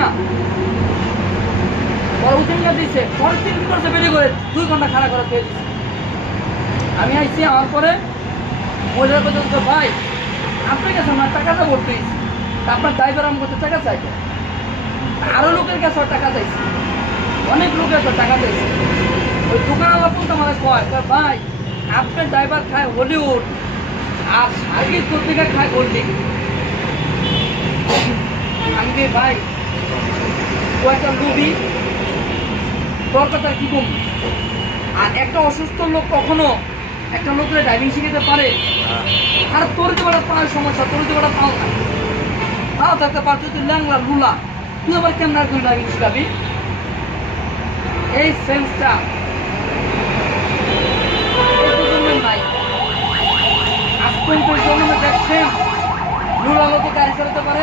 না ওরা উঠে দিচ্ছে পরে 3 করছে বেরিয়ে করে 2 ঘন্টা খাড়া করে খেয়ে দিচ্ছে। আমি আইছি আমার পরে মহিলার কথা ভাই আপনার কাছে আমার টাকাটা ভর্তি হয়েছে আপনার ড্রাইভার আমার কাছে টাকা চাইবে আরো লোকের কাছে টাকা চাইছে অনেক লোকের কাছে টাকা চাইছে ওই দোকানওয়ালা পর্যন্ত আমাদের কয় ভাই আপনার ড্রাইভার খায় হলিউড আর সার্ভিস পত্রিকা খায় গোল্ডিং। আমি ভাই ও একটা লুবি তোর কথা কি কম আর একটা অসুস্থ লোক কখনো একটা লোকের ড্রাইভিং শিখাতে পারে আর তোর যে বেটা পাওয়ার সমস্যা তোর যে বেটা পাও না তাও থাকতে পারতো তুই ল্যাংলা লুলা তুই আবার কেমন তুই ড্রাইভিং শিখাবি এই সেন্সটা নাই। আজ পর্যন্ত জন্মে দেখছেন লুলা লোকে গাড়ি চালাতে পারে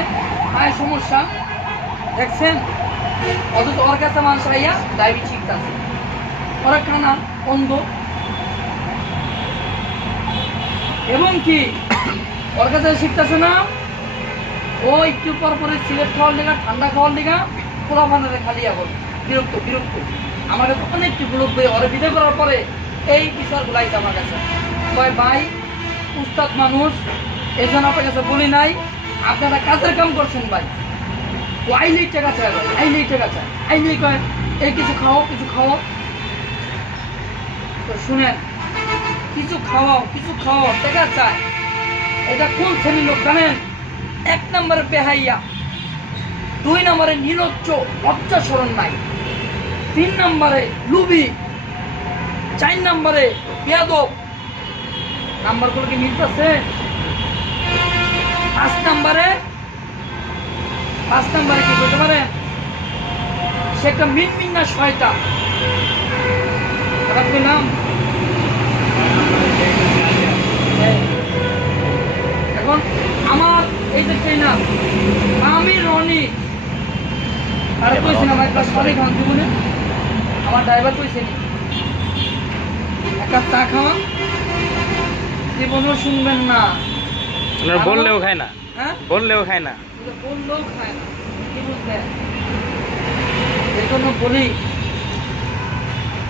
পায়ের সমস্যা দেখছেন অথচ ওর কাছে মানুষ আইয়া ড্রাইভিং শিখতেছে ওরা কানা অন্ধ এবং কি ওর কাছে শিখতেছে না ও একটু পর পরে সিগারেট খাওয়ার লেগা ঠান্ডা খাওয়ার লেগা খোলা ফান্ডারে খালি এখন বিরক্ত বিরক্ত আমার কাছে অনেক বিরক্ত ওরে বিদায় করার পরে এই বিচারগুলো আইছে আমার কাছে কয় ভাই উস্তাদ মানুষ এই জন্য আপনার কাছে বলি নাই আপনারা কাজের কাম করছেন ভাই ও আইলেই টাকা চায় ভাই আইলেই টাকা চায় আইলেই কয় এই কিছু খাও তো শুনেন কিছু খাওয়াও টাকা চায় এটা কোন শ্রেণীর লোক জানেন 1 নম্বরে বেহাইয়া 2 নম্বরে নিরজ্জ লজ্জা শরম নাই 3 নম্বরে লুবি 4 নম্বরে বেয়াদব নাম্বারগুলো কি মিলতেছে 5 নম্বরে কি বলতে পারে সে একটা মিনমিন না শয়তান নাম এখন আমার এই যে ট্রেনার আমি রনি আর কইছি না আমার ক্লাস 4 খান জীবনে আমার ড্রাইভার কইছে নি একটা চা খাওয়া জীবনও শুনবেন না বললেও খায় না হ্যাঁ বললেও খায় না কি বুঝলেন এই জন্য বলি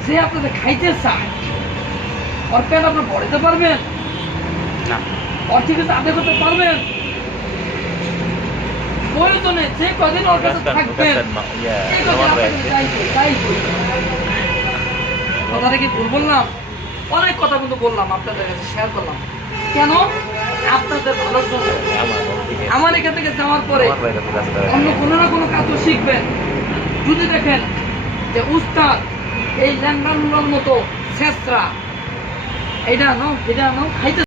যে আপনাদের খাইতে চায় ওর পেট আপনার ভরাতে পারবেন না ওর ঠিক আছে আদায় করতে পারবেন প্রয়োজনে যে কদিন ওর কাছে থাকবেন কথাটা কি ভুল বললাম অনেক কথা কিন্তু বললাম আপনাদের কাছে শেয়ার করলাম কেন আপনাদের ভালোর জন্য আমার এখান থেকে যাওয়ার পরে অন্য কোনো না কোনো কাজ শিখবেন যদি দেখেন যে উস্তাদ এই ল্যাংড়া লুলার মতো শেষরা এটা নাও খাইতে